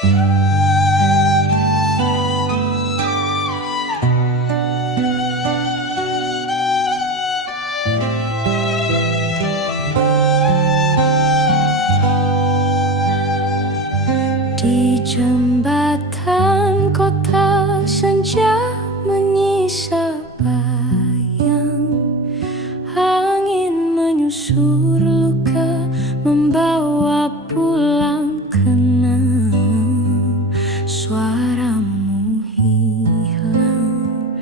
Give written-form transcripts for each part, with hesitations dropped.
Di jembatan kota senja menyisa bayang, angin menyusur luka membawa pulang kenang. Suaramu hilang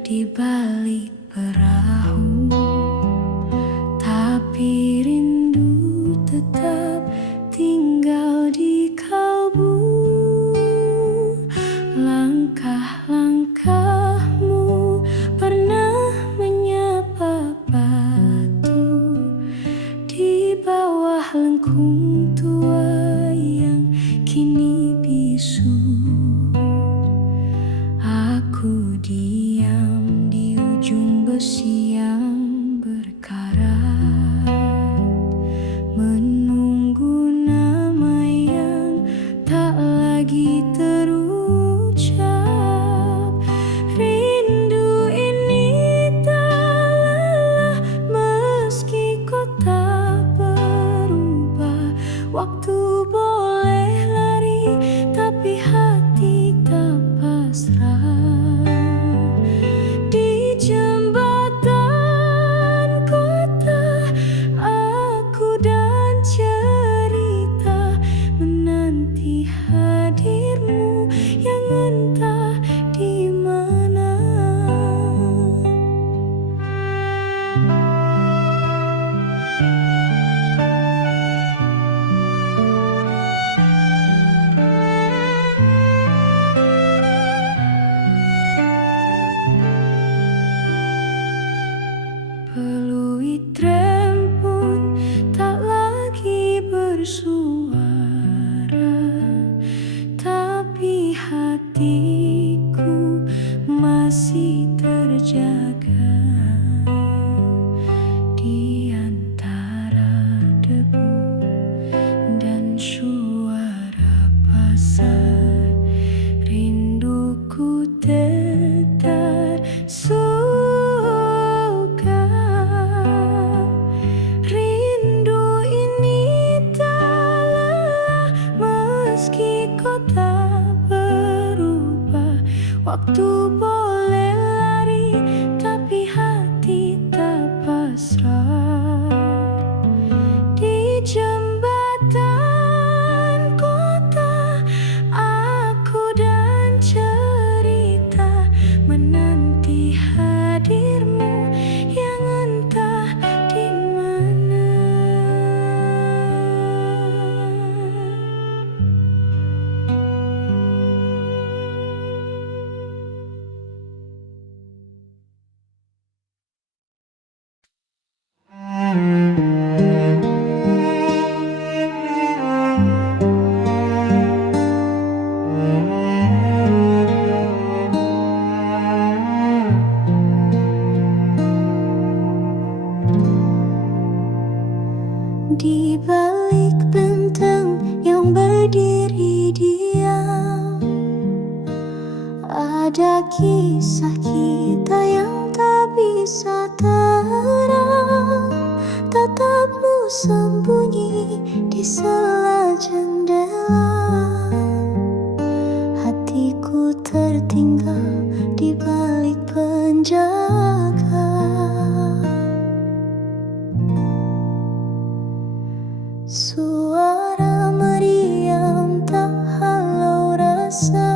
di balik perahu, tapi rindu tetap tinggal di kalbu. Langkah-langkahmu pernah menyapa batu di bawah lengkung tua yang kini bisu. Aku diam di ujung besi yang berkarat, menunggu nama yang tak lagi terucap. Rindu ini tak lelah meski kota berubah. Waktu boleh lari tapi hati tak pasrah. Di jembatan kota aku dan cerita menanti hadirmu yang entah di mana. Peluit tram pun tak lagi bersuara, tapi hatiku masih terjaga di antara debu dan suara pasar. Rinduku tetar suka. Rindu ini tak lelah meski kota berubah. Waktu boleh lari tapi hati tak pasrah. Di jembatan kota aku dan cerita menanti hadirmu yang entah di mana. Di balik bentang yang berdiri diam, ada kisah kita yang tak bisa terang. Tatapmu sembunyi di sela jendela, hatiku tertinggal di balik penjaga. Suara meriam tak halau rasa,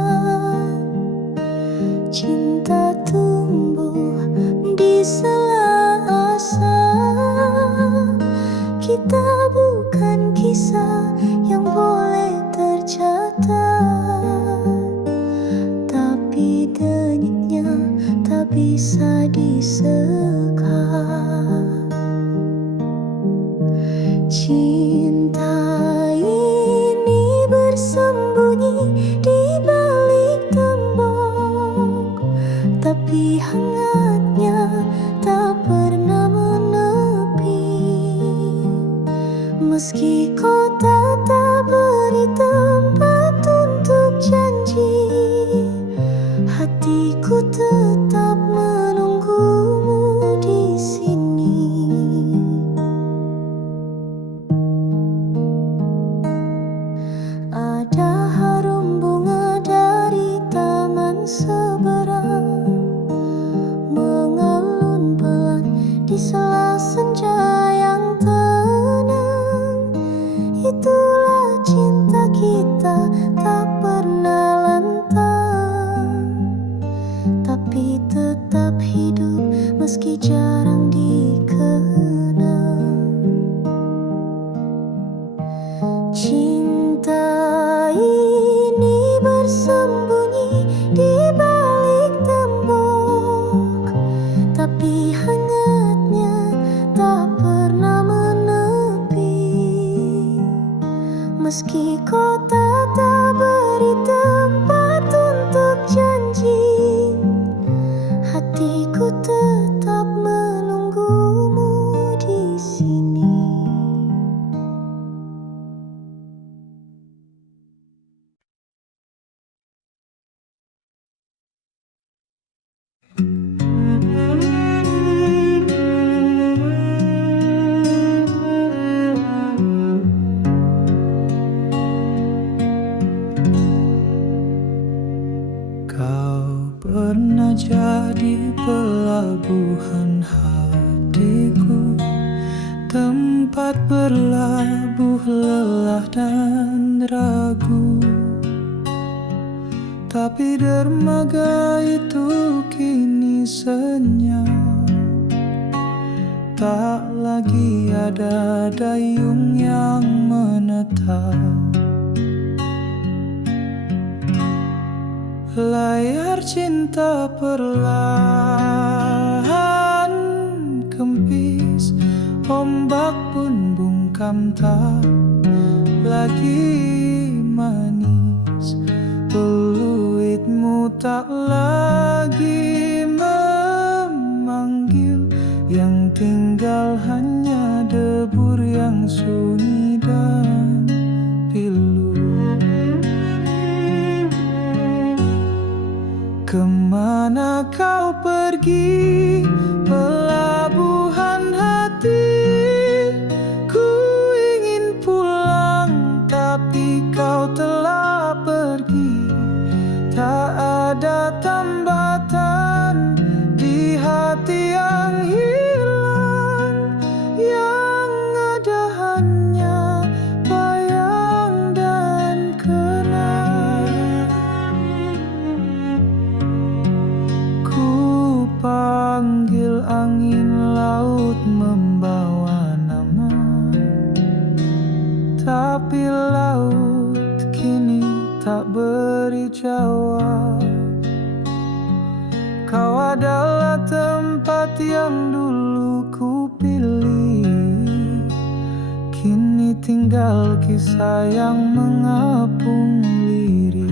cinta tumbuh di sela asa. Kita bukan kisah yang boleh terjadi. Meski kota tak beri tempat untuk janji, hatiku tetap menunggumu di sini. Kau pernah jadi pelabuhan hatiku, tempat berlabuh lelah dan ragu. Tapi dermaga itu kini senyap, tak lagi ada dayung yang menetap. Layar cinta perlahan kempis, ombak pun bungkam tak lagi manis. Peluitmu tak lagi memanggil, yang tinggal hanya debur yang sunyi dan pilu. Kemana kau pergi, pelabuhan hati? Ku ingin pulang, tapi kau telah pergi. Tak ada tambatan di hati yang hilang, yang ada hanya bayang dan kenang. Ku panggil angin laut membawa nama, tapi laut kini tak beri jawab. Kau adalah tempat yang dulu ku pilih, kini tinggal kisah yang mengapung lirik.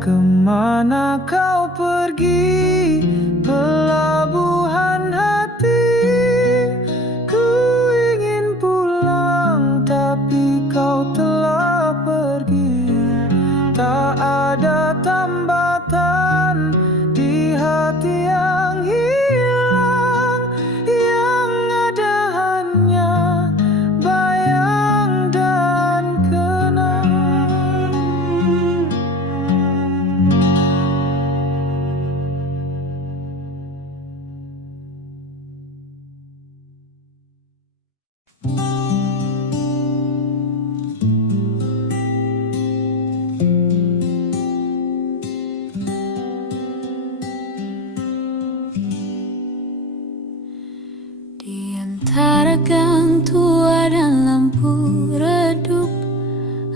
Kemana kau pergi, pelabuhan hati? Ku ingin pulang, tapi kau telah pergi. Tak ada tambatan di hati yang hilang, yang ada hanya bayang dan kenang. Di antara gang tua dan lampu redup,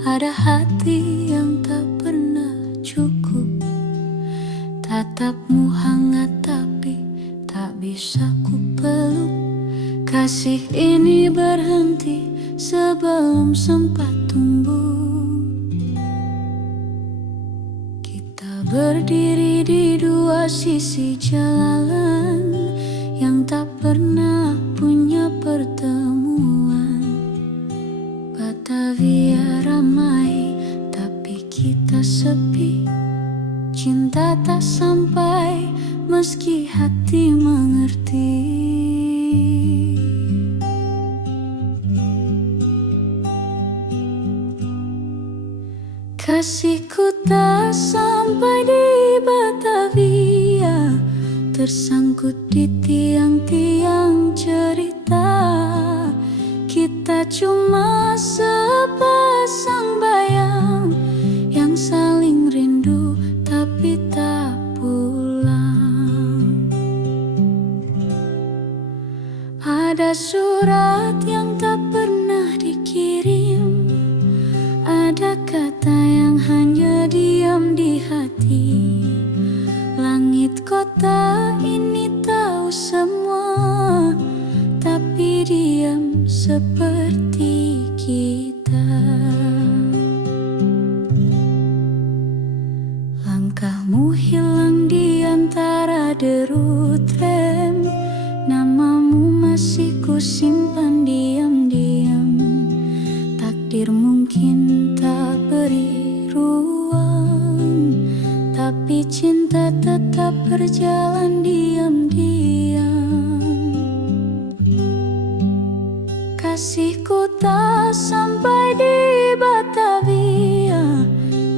ada hati yang tak pernah cukup. Tatapmu hangat tapi tak bisa ku peluk. Kasih ini berhenti sebelum sempat tumbuh. Kita berdiri di dua sisi jalan yang tak pernah punya pertemuan. Batavia ramai, tapi kita sepi. Cinta tak sampai, meski hati mengerti. Kasihku tak sampai di Batavia, tersangkut di tiang-tiang cerita. Kita cuma sepasang bayang yang saling rindu tapi tak pulang. Ada surat yang tak pernah dikirim, ada kata yang hanya diam di hati. Langit kota ini tahu semua, tapi diam sepi. Hatiku tak sampai di Batavia,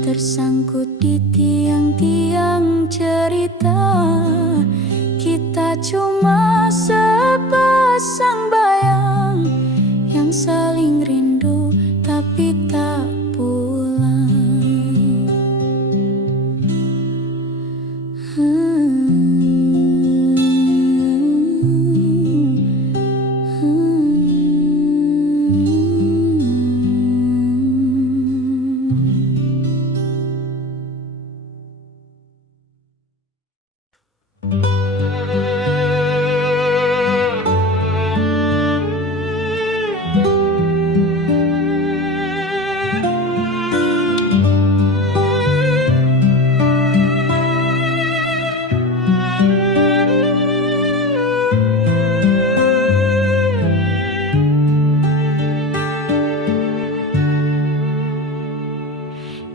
tersangkut di tiang-tiang cerita. Kita cuma sepasang bayang yang saling rindu tapi tak pulang.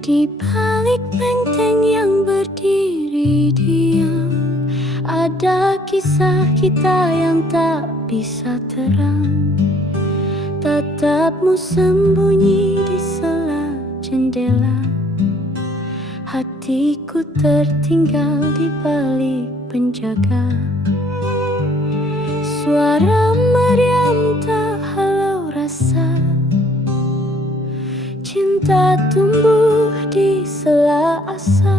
Di balik benteng yang berdiri diam, ada kisah kita yang tak bisa terang. Tatapmu sembunyi di sela jendela, hatiku tertinggal di balik penjaga. Suara meriam tak halau rasa, cinta tumbuh di sela asa.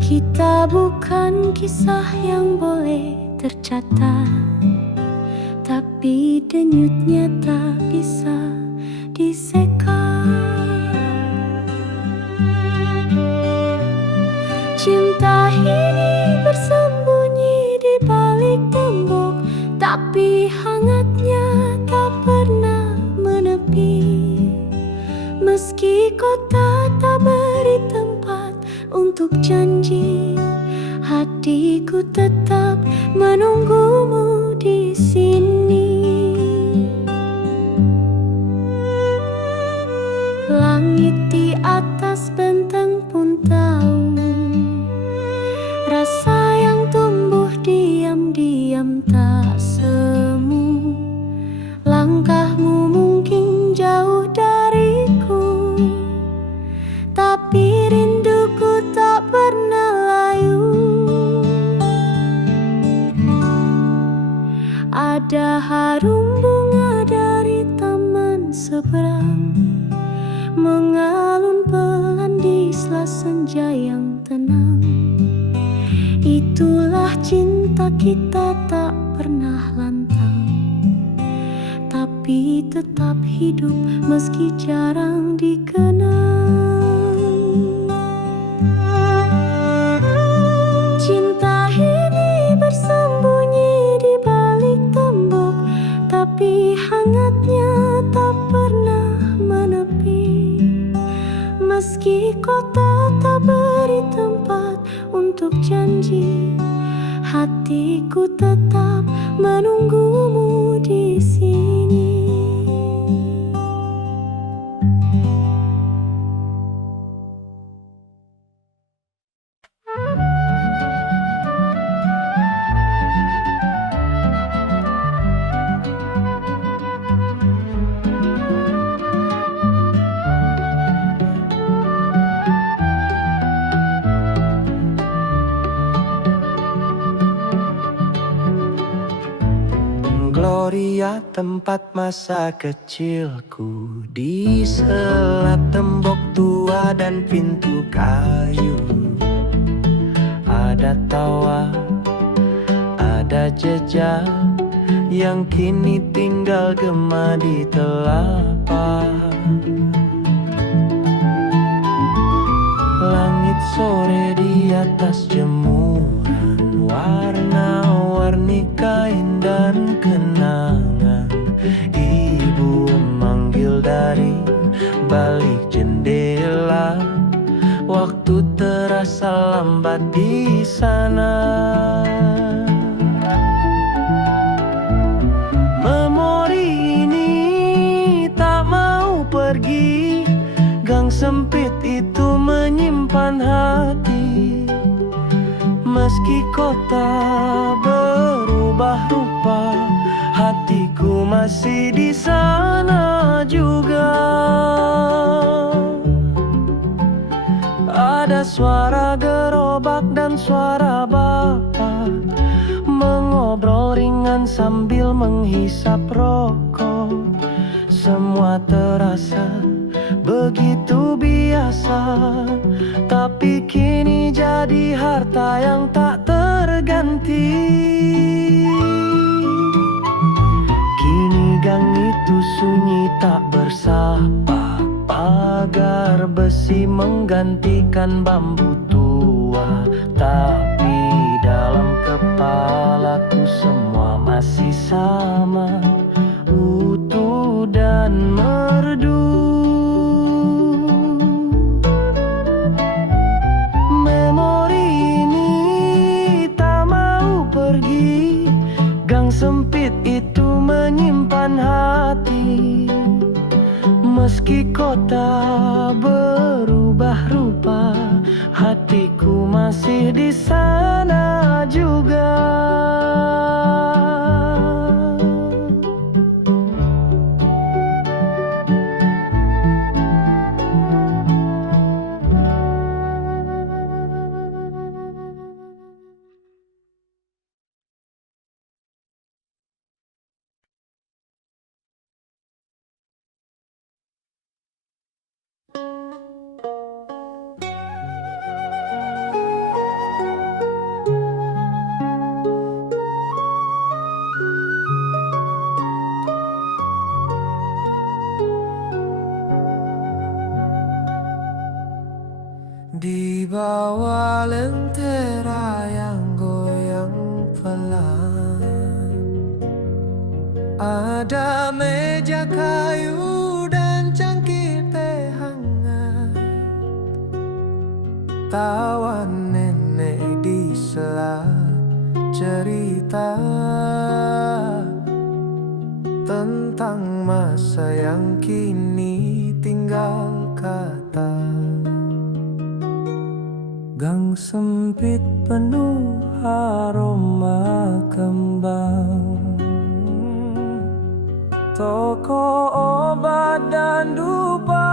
Kita bukan kisah yang boleh tercatat, tapi denyutnya tak bisa diseka. Cinta ini bersembunyi di balik tembok, tapi hangatnya tak pernah menepi. Meski kota tak beri tempat untuk janji, hatiku tetap menunggumu di sini. Langit di atas benteng pun tahu, rasa yang tumbuh diam-diam tak semu. Langkahmu mungkin jauh dariku, tapi rinduku tak pernah layu. Ada harum bunga dari taman seberang, mengalun pelan di sela senja yang tenang. Itulah cinta kita tak pernah lantang, tapi tetap hidup meski jarang dikenang. Cinta ini bersembunyi di balik tembok, tapi hangatnya tak pernah menepi. Meski kota tak beri tempat untuk janji, hatiku tetap menunggumu di sini. Gloria, tempat masa kecilku, di sela tembok tua dan pintu kayu. Ada tawa, ada jejak yang kini tinggal gema di telapak. Langit sore di atas jemuran, warna-warni kain dan kenangan. Ibu manggil dari balik jendela, waktu terasa lambat di sana. Memori ini tak mau pergi, gang sempit itu menyimpan hati. Meski kota berubah rupa, hatiku masih di sana juga. Ada suara gerobak dan suara bapak mengobrol ringan sambil menghisap rokok. Semua terasa begitu biasa, tapi kini jadi harta yang tak terganti. Kini gang itu sunyi tak bersapa, pagar besi menggantikan bambu tua. Tapi dalam kepalaku semua masih sama, utuh dan merdu. Memori ini tak mau pergi, gang sempit itu menyimpan hati. Meski kota berubah rupa, hatiku masih di sana juga. Di bawah lentera yang goyang pelan, ada meja kayu dan cangkir teh hangat. Tawa nenek di sela cerita tentang masa yang kini tinggal kata. Gang sempit penuh aroma kembang, toko obat dan dupa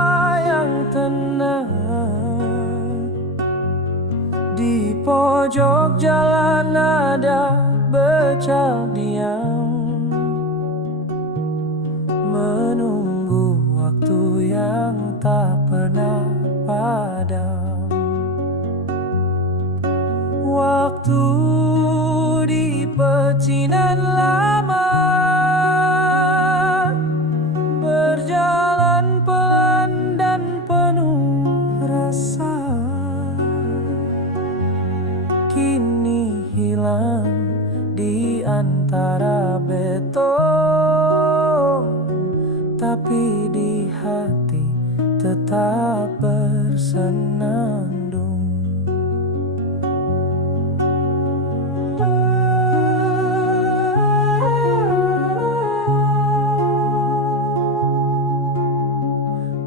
yang tenang. Di pojok jalan ada beca diam, menunggu waktu yang tak pernah padam. Waktu di pecinan lama berjalan pelan dan penuh rasa. Kini hilang di antara beton, tapi di hati tetap bersenandung.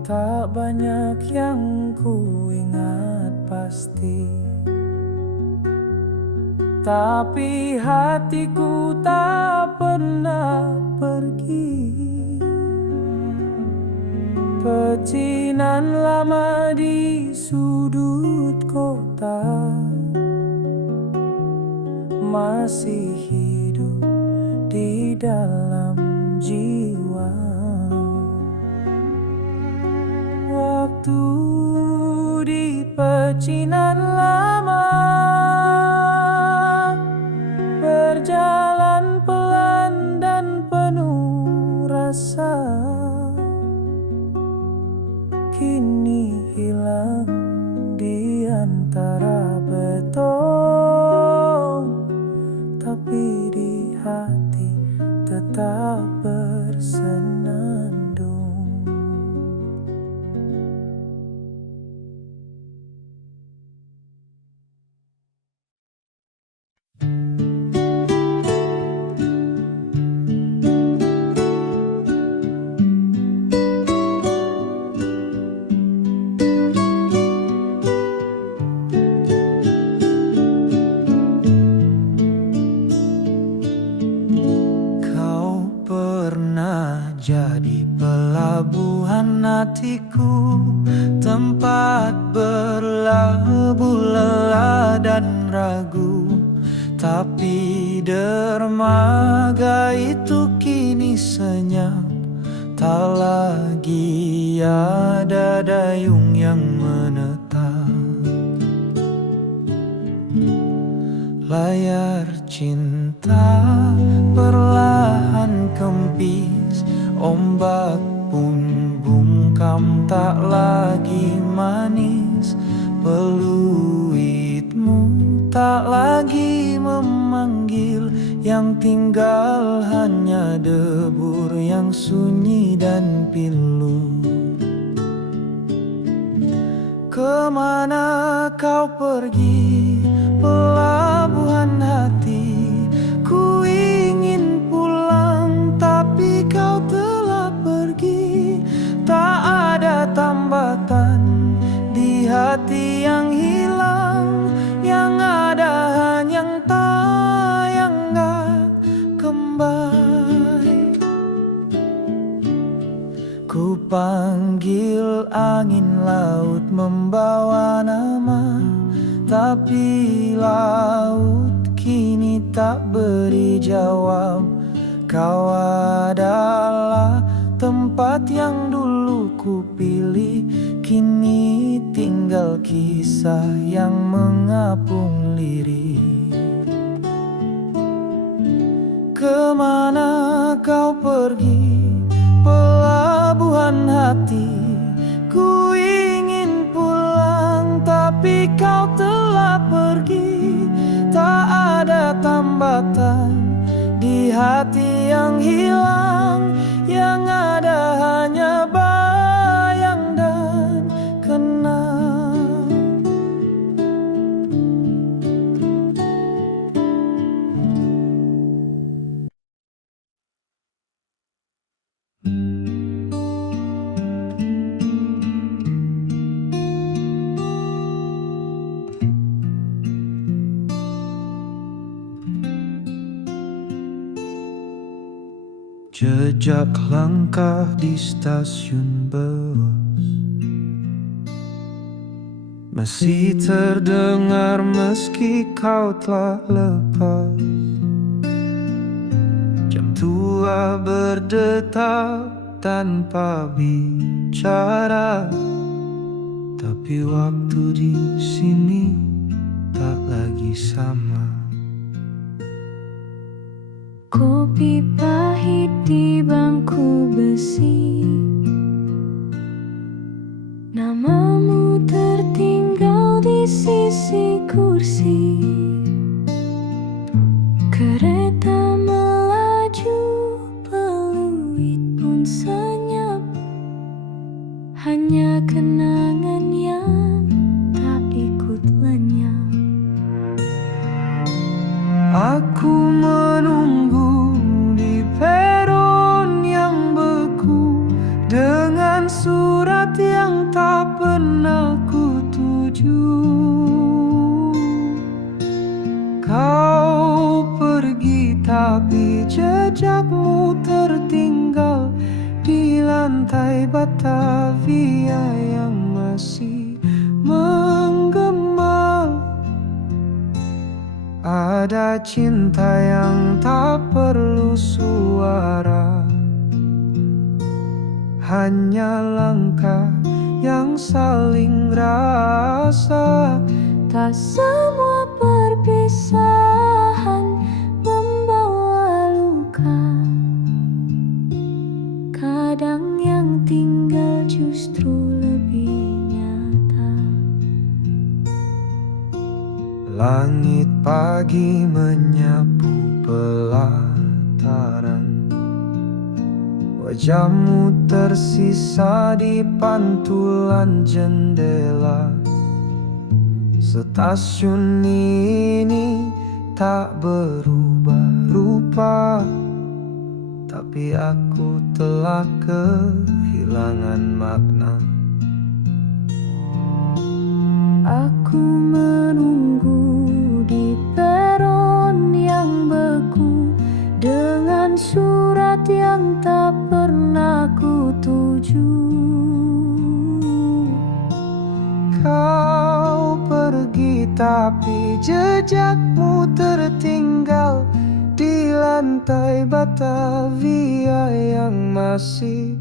Tak banyak yang ku ingat pasti, tapi hatiku tak pernah pergi. Pecinan lama di sudut kota masih hidup di dalam jiwa. Waktu di pecinan lama berjalan pelan dan penuh rasa. Kini hilang di antara beton, tapi di hati tetap bersenandung. pelabuhan hatiku, tempat berlabuh lelah dan ragu. Tapi dermaga itu kini senyap, tak lagi ada dayung yang menetap. Layar cinta perlahan kempis, ombak pun bungkam tak lagi manis. Peluitmu tak lagi memanggil, yang tinggal hanya debur yang sunyi dan pilu. Kemana kau pergi, pelabuhan hati? Ku ingin pulang, tapi kau telah pergi. Tak ada tambatan di hati yang hilang, yang ada hanya yang gak kembali. Ku panggil angin laut membawa nama, tapi laut kini tak beri jawab. Kau adalah tempat yang dulu ku pilih, kini tinggal kisah yang mengapung lirih. Kemana kau pergi, pelabuhan hati? Ku ingin pulang, tapi kau telah pergi. Tak ada tambatan di hati yang hilang, yang ada hanya bayang dan kenang. Jejak langkah di stasiun bus masih terdengar meski kau telah lepas. Jam tua berdetak tanpa bicara, tapi waktu di sini tak lagi sama. Kopi pahit di bangku besi, namamu tertinggal di sisi kursi. Kereta melaju, peluit pun senyap, hanya kenangan yang tak ikut lenyap. Aku menunggu di peron yang beku, dengan surat yang tak pernah ku tuju. Kau pergi tapi jejakmu tertinggal di lantai Batavia yang masih menggema. Ada cinta yang tak perlu suara, hanya langkah yang saling rasa. Tak semua perpisahan membawa luka, kadang yang tinggal justru lebih nyata. Langit pagi menyapu pelataran, wajahmu tersisa di pantulan jendela. Stasiun ini tak berubah rupa, tapi aku telah kehilangan makna. Aku menunggu di peron yang beku, dengan surat yang yang tak pernah ku tuju. Kau pergi tapi jejakmu tertinggal di lantai Batavia yang masih